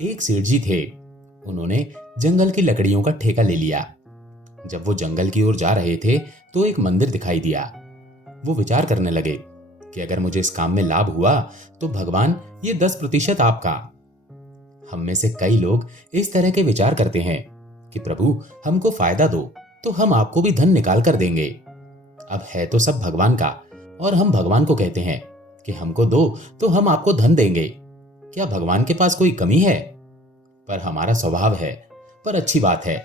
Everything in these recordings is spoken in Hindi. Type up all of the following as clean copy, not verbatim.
एक सेठ जी थे। उन्होंने जंगल की लकड़ियों का ठेका ले लिया। जब वो जंगल की ओर जा रहे थे तो एक मंदिर दिखाई दिया। वो विचार करने लगे कि अगर मुझे इस काम में लाभ हुआ तो भगवान, ये 10% आपका। हम में से कई लोग इस तरह के विचार करते हैं कि प्रभु हमको फायदा दो तो हम आपको भी धन निकाल कर देंगे। अब है तो सब भगवान का, और हम भगवान को कहते हैं कि हमको दो तो हम आपको धन देंगे। क्या भगवान के पास कोई कमी है? पर हमारा स्वभाव है। पर अच्छी बात है,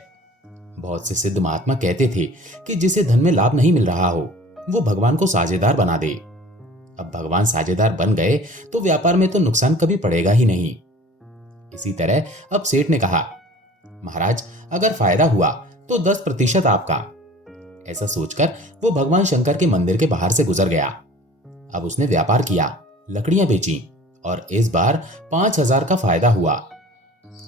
बहुत से सिद्ध महात्मा कहते थे कि जिसे धन में लाभ नहीं मिल रहा हो वो भगवान को साझेदार बना दे। अब भगवान साझेदार बन गए तो व्यापार में तो नुकसान कभी पड़ेगा ही नहीं। इसी तरह अब सेठ ने कहा, महाराज अगर फायदा हुआ तो 10% आपका। ऐसा सोचकर वो भगवान शंकर के मंदिर के बाहर से गुजर गया। अब उसने व्यापार किया, लकड़ियां बेची और इस बार 5,000 का फायदा हुआ।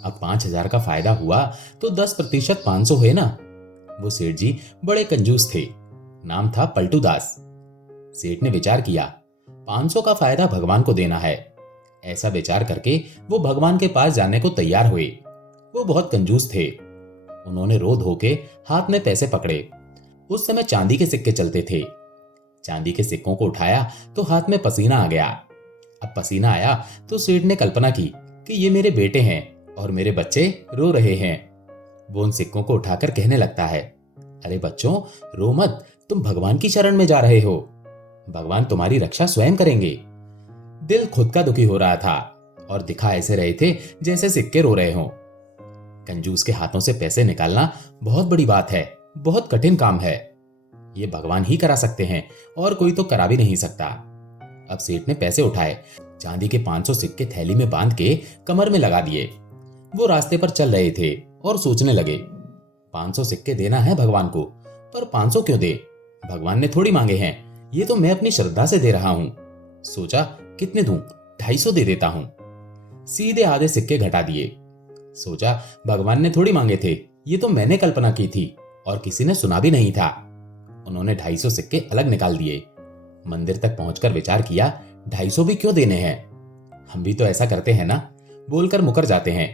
अब 5,000 का फायदा हुआ तो 10% 500 है ना। वो सेठ जी बड़े कंजूस थे। नाम था पलटू दास। सेठ ने विचार किया, 500 का फायदा भगवान को देना है। ऐसा विचार करके वो भगवान के पास जाने को तैयार हुए। वो बहुत कंजूस थे। उन्होंने रो धो के हाथ में पैसे पकड़े। उस समय चांदी के सिक्के चलते थे। चांदी के सिक्कों को उठाया तो हाथ में पसीना आ गया। अब पसीना आया तो सेठ ने कल्पना की कि ये मेरे बेटे हैं और मेरे बच्चे रो रहे हैं। वो उन सिक्कों को उठाकर कहने लगता है, अरे बच्चों रो मत, तुम भगवान की शरण में जा रहे हो। भगवान तुम्हारी रक्षा स्वयं करेंगे। दिल खुद का दुखी हो रहा था और दिखा ऐसे रहे थे जैसे सिक्के रो रहे हों। कंजूस के हाथों से पैसे निकालना बहुत बड़ी बात है, बहुत कठिन काम है। ये भगवान ही करा सकते हैं और कोई तो करा भी नहीं सकता। अब सेठ ने पैसे उठाए, चांदी के 500 सिक्के थैली में बांध के कमर में लगा दिए। वो रास्ते पर चल रहे थे और सोचने लगे, 500 सिक्के देना है भगवान को, पर 500 क्यों दे? भगवान ने थोड़ी मांगे हैं, ये तो मैं अपनी श्रद्धा से दे रहा हूं। सोचा कितने दूं, 250 दे देता हूं। सीधे आधे सिक्के घटा दिए। सोचा भगवान ने थोड़ी मांगे थे, ये तो मैंने कल्पना की थी और किसी ने सुना भी नहीं था। उन्होंने 250 सिक्के अलग निकाल दिए। मंदिर तक पहुंचकर विचार किया, 250 भी क्यों देने हैं? हम भी तो ऐसा करते हैं ना, बोलकर मुकर जाते हैं।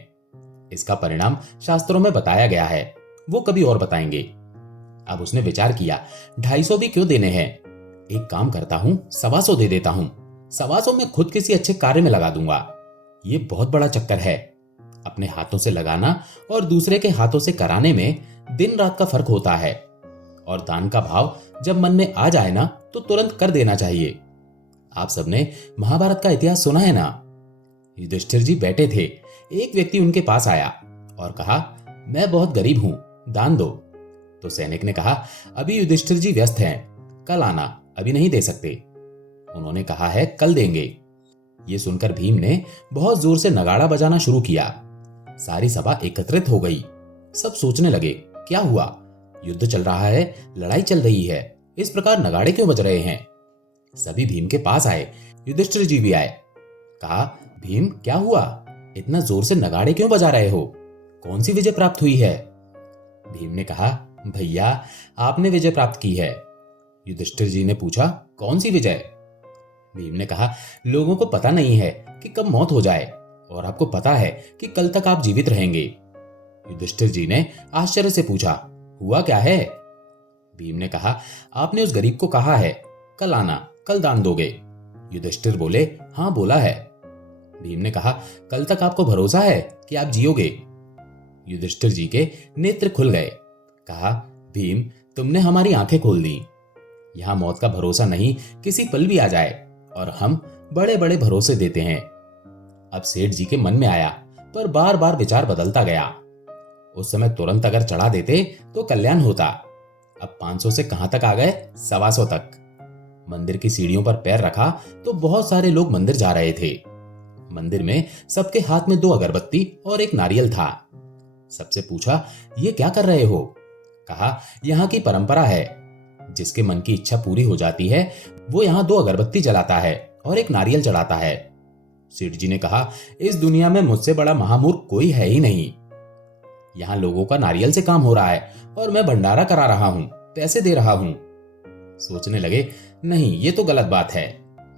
इसका परिणाम शास्त्रों में बताया गया है, वो कभी और बताएंगे। अब उसने विचार किया, 250 भी क्यों देने हैं? एक काम करता हूं, 125 दे देता हूं। 125 में खुद किसी अच्छे कार्य में लगा दूंगा। ये बहुत बड़ा चक्कर है। अपने हाथों से लगाना और दूसरे के हाथों से कराने में दिन रात का फर्क होता है। और दान का भाव जब मन में आ जाए ना तो तुरंत कर देना चाहिए। आप सबने महाभारत का इतिहास सुना है ना। युधिष्ठिर जी बैठे थे। एक व्यक्ति उनके पास आया और कहा, मैं बहुत गरीब हूं, दान दो। तो सैनिक ने कहा, अभी युधिष्ठिर जी व्यस्त हैं, कल आना, अभी नहीं दे सकते। उन्होंने कहा है कल देंगे। ये सुनकर भीम ने बहुत जोर से नगाड़ा बजाना शुरू किया। सारी सभा एकत्रित हो गई। सब सोचने लगे, क्या हुआ? युद्ध चल रहा है, लड़ाई चल रही है, इस प्रकार नगाड़े क्यों बज रहे हैं? सभी भीम के पास आए। युधिष्ठिर जी भी आए। कहा, भीम क्या हुआ? इतना जोर से नगाड़े क्यों बजा रहे हो? कौन सी विजय प्राप्त हुई है? भीम ने कहा, भैया आपने विजय प्राप्त की है। युधिष्ठिर जी ने पूछा, कौन सी विजय? भीम ने कहा, लोगों को पता नहीं है कि कब मौत हो जाए और आपको पता है कि कल तक आप जीवित रहेंगे। युधिष्ठिर जी ने आश्चर्य से पूछा, हुआ क्या है? भीम ने कहा, आपने उस गरीब को कहा है कल आना, कल दान दोगे। युधिष्ठिर बोले, हां बोला है। भीम ने कहा, कल तक आपको भरोसा है कि आप जियोगे? युधिष्ठिर जी के नेत्र खुल गए। कहा, भीम तुमने हमारी आंखें खोल दी। यहां मौत का भरोसा नहीं, किसी पल भी आ जाए, और हम बड़े बड़े भरोसे देते हैं। अब सेठ जी के मन में आया, पर बार बार विचार बदलता गया। उस समय तुरंत अगर चढ़ा देते तो कल्याण होता। अब 500 से कहां तक आ गए? 125 तक। मंदिर की सीढ़ियों पर पैर रखा तो बहुत सारे लोग मंदिर जा रहे थे। मंदिर में सबके हाथ में 2 अगरबत्ती और एक नारियल था। सबसे पूछा, ये क्या कर रहे हो? कहा, यहाँ की परंपरा है, जिसके मन की इच्छा पूरी हो जाती है वो यहाँ 2 अगरबत्ती जलाता है और एक नारियल चढ़ाता है। सेठ जी ने कहा, इस दुनिया में मुझसे बड़ा महामूर्ख कोई है ही नहीं। यहाँ लोगों का नारियल से काम हो रहा है और मैं भंडारा करा रहा हूं, पैसे दे रहा हूं। सोचने लगे, नहीं ये तो गलत बात है,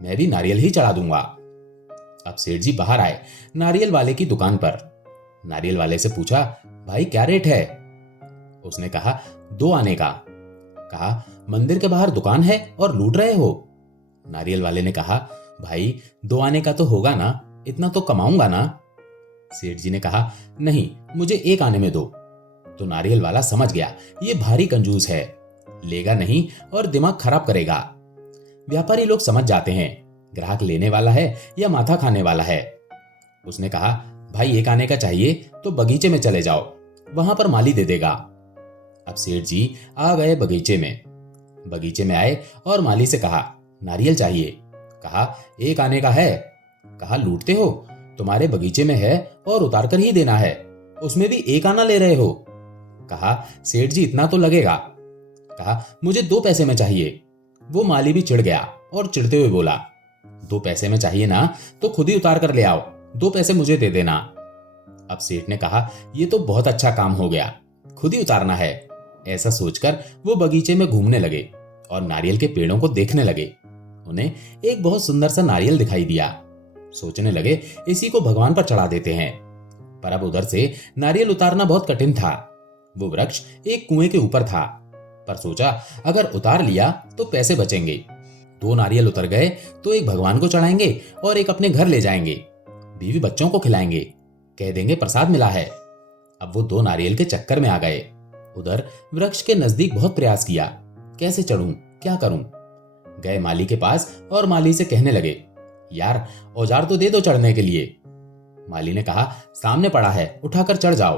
मैं भी नारियल ही चढ़ा दूंगा। अब सेठ जी बाहर आए नारियल वाले की दुकान पर। नारियल वाले से पूछा, भाई क्या रेट है? उसने कहा, 2 आने का। कहा, मंदिर के बाहर दुकान है और लूट रहे हो? नारियल वाले ने कहा, भाई 2 आने का तो होगा ना, इतना तो कमाऊंगा ना। सेठ जी ने कहा, नहीं, मुझे 1 आने में दो। तो नारियल वाला समझ गया ये भारी कंजूस है, लेगा नहीं और दिमाग खराब करेगा। व्यापारी लोग समझ जाते हैं ग्राहक लेने वाला है या माथा खाने वाला है। उसने कहा, भाई 1 आने का चाहिए तो बगीचे में चले जाओ, वहां पर माली दे देगा। अब सेठ जी आ गए बगीचे में। बगीचे में आए और माली से कहा, नारियल चाहिए। कहा, 1 आने का है। कहा, लूटते हो? तुम्हारे बगीचे में है और उतार कर ही देना है, उसमें भी 1 आना ले रहे हो। कहा, सेठ जी इतना तो लगेगा। कहा, मुझे 2 पैसे में चाहिए। वो माली भी चिढ़ गया और चिढ़ते हुए बोला, 2 पैसे में चाहिए ना तो खुद ही उतार कर ले आओ, 2 पैसे मुझे दे देना। अब सेठ ने कहा, ये तो बहुत अच्छा काम हो गया, खुद ही उतारना है। ऐसा सोचकर वो बगीचे में घूमने लगे और नारियल के पेड़ों को देखने लगे। उन्हें एक बहुत सुंदर सा नारियल दिखाई दिया। सोचने लगे इसी को भगवान पर चढ़ा देते हैं। पर अब उधर से नारियल उतारना बहुत कठिन था। वो वृक्ष एक कुएं के ऊपर था, पर सोचा अगर उतार लिया तो पैसे बचेंगे। 2 नारियल उतर गए तो एक भगवान को चढ़ाएंगे और एक अपने घर ले जाएंगे, बीवी बच्चों को खिलाएंगे, कह देंगे प्रसाद मिला है। अब वो 2 नारियल के चक्कर में आ गए। उधर वृक्ष के नजदीक बहुत प्रयास किया, कैसे चढ़ूं, क्या करूं। गए माली के पास और माली से कहने लगे, यार औजार तो दे दो चढ़ने के लिए। माली ने कहा, सामने पड़ा है, उठाकर चढ़ जाओ।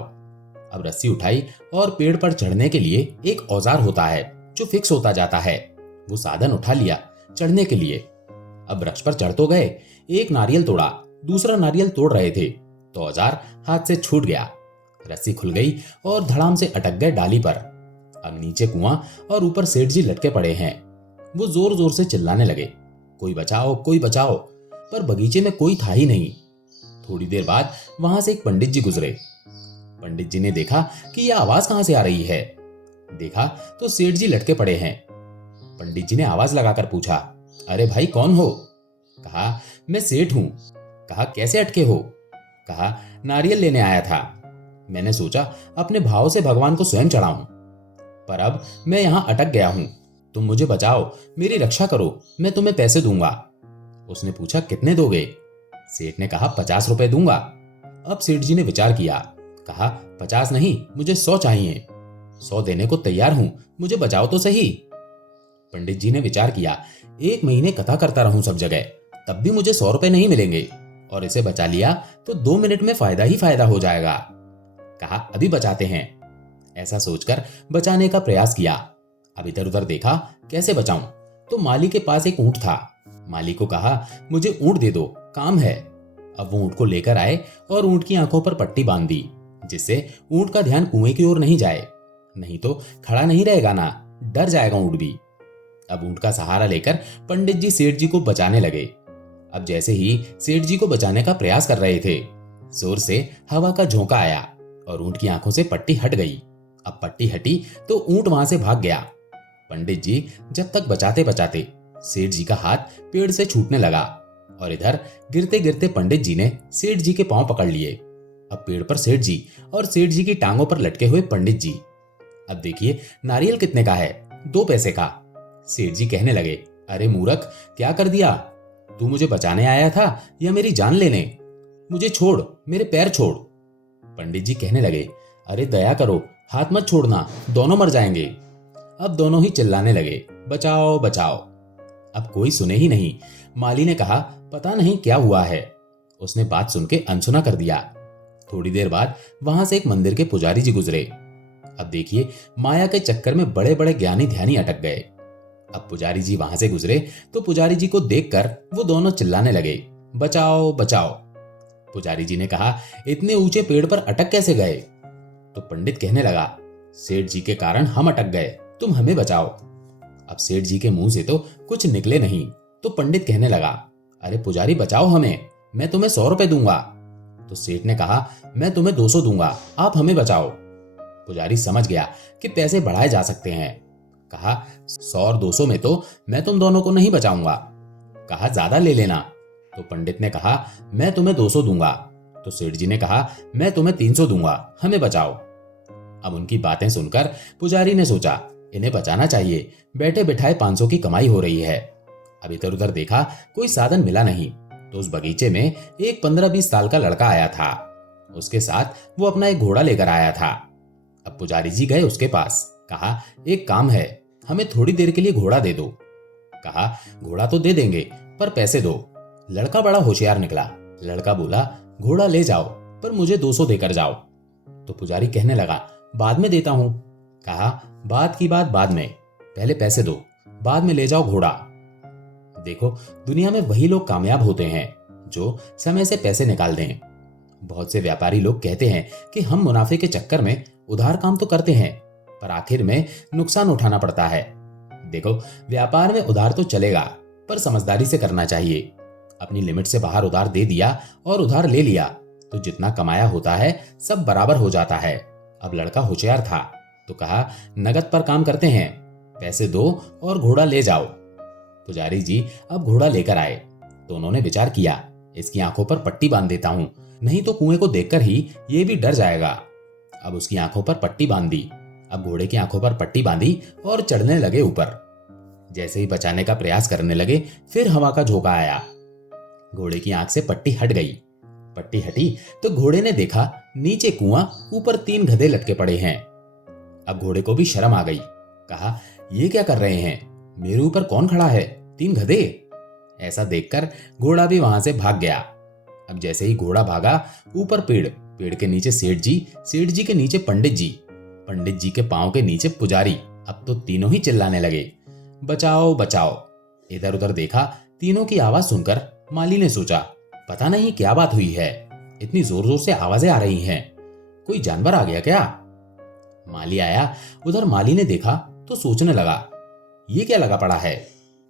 अब रस्सी उठाई और पेड़ पर चढ़ने के लिए एक औजार होता है जो फिक्स होता जाता है, वो साधन उठा लिया चढ़ने के लिए। अब वृक्ष पर चढ़ तो गए, एक नारियल तोड़ा, दूसरा नारियल तोड़ रहे थे तो औजार हाथ से छूट गया। रस्सी खुल गई और धड़ाम से अटक गए डाली पर। अब नीचे कुआं और ऊपर सेठ जी लटके पड़े हैं। वो जोर जोर से चिल्लाने लगे, कोई बचाओ, कोई बचाओ। पर बगीचे में कोई था ही नहीं। थोड़ी देर बाद वहां से एक पंडित जी गुजरे। पंडित जी ने देखा कि यह आवाज कहां से आ रही है। देखा तो सेठ जी लटके पड़े हैं। पंडित जी ने आवाज लगाकर पूछा, अरे भाई कौन हो? कहा, मैं सेठ हूं। कहा, कैसे अटके हो? कहा, नारियल लेने आया था, मैंने सोचा अपने भाव से भगवान को स्वयं चढ़ाऊं, पर अब मैं यहां अटक गया हूं। तुम मुझे बचाओ, मेरी रक्षा करो, मैं तुम्हें पैसे दूंगा। उसने पूछा, कितने दोगे? सेठ ने कहा, 50 रुपए दूंगा। अब सेठ जी ने विचार किया, कहा, 50 नहीं, मुझे 100 चाहिए। 100 देने को तैयार हूं, मुझे बचाओ तो सही। पंडित जी ने विचार किया, 1 महीने कथा करता रहूं सब जगह, तब भी मुझे 100 रुपए नहीं मिलेंगे, और इसे बचा लिया तो 2 मिनट में फायदा ही फायदा हो जाएगा। कहा, अभी बचाते हैं। ऐसा सोचकर बचाने का प्रयास किया। अब इधर उधर देखा कैसे बचाऊं, तो माली के पास एक ऊंट था। माली को कहा, मुझे ऊंट दे दो, काम है। अब वो ऊंट को लेकर आए और ऊंट की आंखों पर पट्टी बांध दी, जिससे ऊंट का ध्यान कुएं की ओर नहीं जाए, नहीं तो खड़ा नहीं रहेगा ना, डर जाएगा ऊंट भी। अब ऊंट का सहारा लेकर पंडित जी सेठ जी को बचाने लगे। अब जैसे ही सेठ जी को बचाने का प्रयास कर रहे थे, जोर से हवा का झोंका आया और ऊंट की आंखों से पट्टी हट गई। अब पट्टी हटी तो ऊंट वहां से भाग गया। पंडित जी जब तक बचाते बचाते सेठ जी का हाथ पेड़ से छूटने लगा, और इधर गिरते गिरते पंडित जी ने सेठ जी के पांव पकड़ लिए। अब पेड़ पर सेठ जी और सेठ जी की टांगों पर लटके हुए पंडित जी। अब देखिए नारियल कितने का है? 2 पैसे का। सेठ जी कहने लगे, अरे मूर्ख, क्या कर दिया? तू मुझे बचाने आया था या मेरी जान लेने? मुझे छोड़, मेरे पैर छोड़। पंडित जी कहने लगे, अरे दया करो, हाथ मत छोड़ना, दोनों मर जाएंगे। अब दोनों ही चिल्लाने लगे, बचाओ बचाओ। अब कोई सुने ही नहीं। माली ने कहा, पता नहीं क्या हुआ है। उसने बात सुन के अनसुना कर दिया। थोड़ी देर बाद वहां से एक मंदिर के पुजारी जी गुजरे। अब देखिए माया के चक्कर में बड़े बड़े ज्ञानी ध्यानी अटक गए। अब पुजारी जी वहां से गुजरे तो पुजारी जी को देखकर वो दोनों चिल्लाने लगे, बचाओ बचाओ। पुजारी जी ने कहा, इतने ऊंचे पेड़ पर अटक कैसे गए? तो पंडित कहने लगा, सेठ जी के कारण हम अटक गए, तुम हमें बचाओ। अब सेठ जी के मुंह से तो कुछ निकले नहीं, तो पंडित कहने लगा, अरे पुजारी बचाओ हमें, मैं तुम्हें 100 रुपए दूंगा। तो सेठ ने कहा, मैं तुम्हें 200 दूंगा, आप हमें बचाओ। पुजारी समझ गया कि पैसे बढ़ाए जा सकते हैं। कहा, 100 और 200 में तो मैं तुम दोनों को नहीं बचाऊंगा। कहा, ज्यादा ले लेना। तो पंडित ने कहा, मैं तुम्हें 200 दूंगा। तो सेठ जी ने कहा, मैं तुम्हें 300 दूंगा, हमें बचाओ। अब उनकी बातें सुनकर पुजारी ने सोचा, इन्हें बचाना चाहिए, बैठे बिठाए 500 की कमाई हो रही है। अब इधर उधर देखा, कोई साधन मिला नहीं, तो उस बगीचे में एक 15-20 साल का लड़का आया था। उसके साथ वो अपना एक घोड़ा लेकर आया था। अब पुजारी जी गए उसके पास, कहा, एक काम है, हमें थोड़ी देर के लिए घोड़ा दे दो। कहा, घोड़ा तो दे देंगे, पर पैसे दो। लड़का बड़ा होशियार निकला। लड़का बोला, घोड़ा ले जाओ, पर मुझे 200 देकर जाओ। तो पुजारी कहने लगा, बाद में देता हूं। कहा, बात की बात बाद में, पहले पैसे दो, बाद में ले जाओ घोड़ा। देखो, दुनिया में वही लोग कामयाब होते हैं जो समय से पैसे निकाल दें। बहुत से व्यापारी लोग कहते हैं कि हम मुनाफे के चक्कर में उधार काम तो करते हैं, पर आखिर में नुकसान उठाना पड़ता है। देखो, व्यापार में उधार तो चलेगा, पर समझदारी से करना चाहिए। अपनी लिमिट से बाहर उधार दे दिया और उधार ले लिया तो जितना कमाया होता है सब बराबर हो जाता है। अब लड़का होशियार था, तो कहा, नगद पर काम करते हैं, पैसे दो और घोड़ा ले जाओ। पुजारी जी अब घोड़ा लेकर आए, तो उन्होंने विचार किया, इसकी आंखों पर पट्टी बांध देता हूं, नहीं तो कुएं को देखकर ही ये भी डर जाएगा। अब उसकी आंखों पर पट्टी बांध दी। अब घोड़े की आंखों पर पट्टी बांधी और चढ़ने लगे ऊपर। जैसे ही बचाने का प्रयास करने लगे, फिर हवा का झोंका आया। घोड़े की आंख से पट्टी हट गई। पट्टी हटी तो घोड़े ने देखा, नीचे कुआं, ऊपर 3 गधे लटके पड़े हैं। अब घोड़े को भी शर्म आ गई। कहा, ये क्या कर रहे हैं, मेरे ऊपर कौन खड़ा है, 3 गधे। ऐसा देखकर घोड़ा भी वहां से भाग गया। अब जैसे ही घोड़ा भागा, ऊपर पेड़, पेड़ के नीचे सेठ जी के नीचे पंडित जी के पांव के नीचे पुजारी। अब तो तीनों ही चिल्लाने लगे, बचाओ बचाओ। इधर उधर देखा, तीनों की आवाज सुनकर माली ने सोचा, पता नहीं क्या बात हुई है, इतनी जोर जोर से आवाजें आ रही हैं, कोई जानवर आ गया क्या। माली आया। उधर माली ने देखा तो सोचने लगा, ये क्या लगा पड़ा है,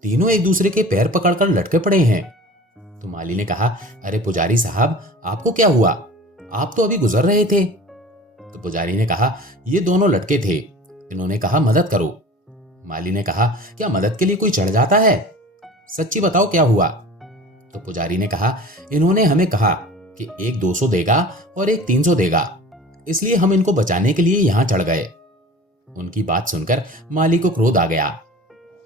तीनों एक दूसरे के पैर पकड़कर लटके पड़े हैं। तो माली ने कहा, अरे पुजारी साहब, आपको क्या हुआ, आप तो अभी गुजर रहे थे। तो पुजारी ने कहा, ये दोनों लटके थे, इन्होंने कहा मदद करो। माली ने कहा, क्या मदद के लिए कोई चढ़ जाता है, सच्ची बताओ क्या हुआ। तो पुजारी ने कहा, इन्होंने हमें कहा कि एक 200 देगा और एक 300 देगा, इसलिए हम इनको बचाने के लिए यहां चढ़ गए। उनकी बात सुनकर माली को क्रोध आ गया।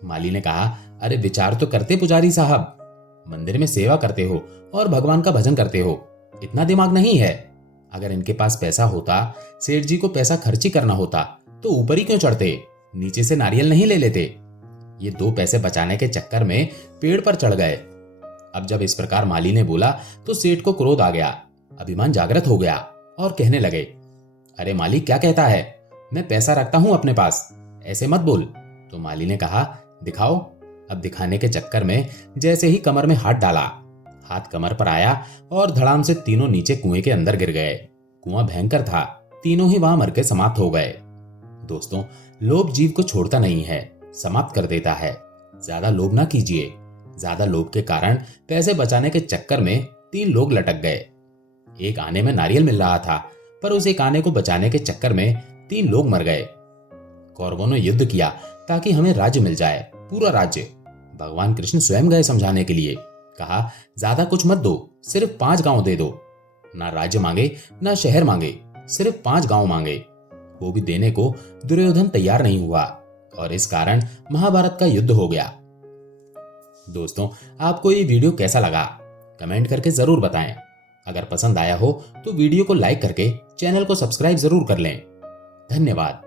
माली ने कहा, अरे विचार तो करते पुजारी साहब, मंदिर में सेवा करते हो और भगवान का भजन करते हो, इतना दिमाग नहीं है। अगर इनके पास पैसा होता, सेठ जी को पैसा खर्ची करना होता, तो ऊपर ही क्यों चढ़ते, नीचे से नारियल नहीं ले लेते। ये 2 पैसे बचाने के चक्कर में पेड़ पर चढ़ गए। अब जब इस प्रकार माली ने बोला तो सेठ को क्रोध आ गया, अभिमान जागृत हो गया और कहने लगे, अरे माली क्या कहता है, मैं पैसा रखता हूं अपने पास, ऐसे मत बोल। तो माली ने कहा, दिखाओ। अब दिखाने के चक्कर में जैसे ही कमर में हाथ डाला, हाथ कमर पर आया और धड़ाम से तीनों नीचे कुएं के अंदर गिर गए। कुआं भयंकर था, तीनों ही वहां मर के समाप्त हो गए। दोस्तों, लोभ जीव को छोड़ता नहीं है, समाप्त कर देता है। ज्यादा लोभ ना कीजिए। ज्यादा लोभ के कारण पैसे बचाने के चक्कर में 3 लोग लटक गए। एक आने में नारियल मिल रहा था, पर उस एक आने को बचाने के चक्कर में 3 लोग मर गए। कौरवों ने युद्ध किया ताकि हमें राज्य मिल जाए, पूरा राज्य। भगवान कृष्ण स्वयं गए समझाने के लिए, कहा, ज्यादा कुछ मत दो, सिर्फ 5 गांव दे दो। ना राज्य मांगे ना शहर मांगे, सिर्फ 5 गांव मांगे। वो भी देने को दुर्योधन तैयार नहीं हुआ और इस कारण महाभारत का युद्ध हो गया। दोस्तों, आपको ये वीडियो कैसा लगा, कमेंट करके जरूर बताएं। अगर पसंद आया हो तो वीडियो को लाइक करके चैनल को सब्सक्राइब जरूर कर लें। धन्यवाद।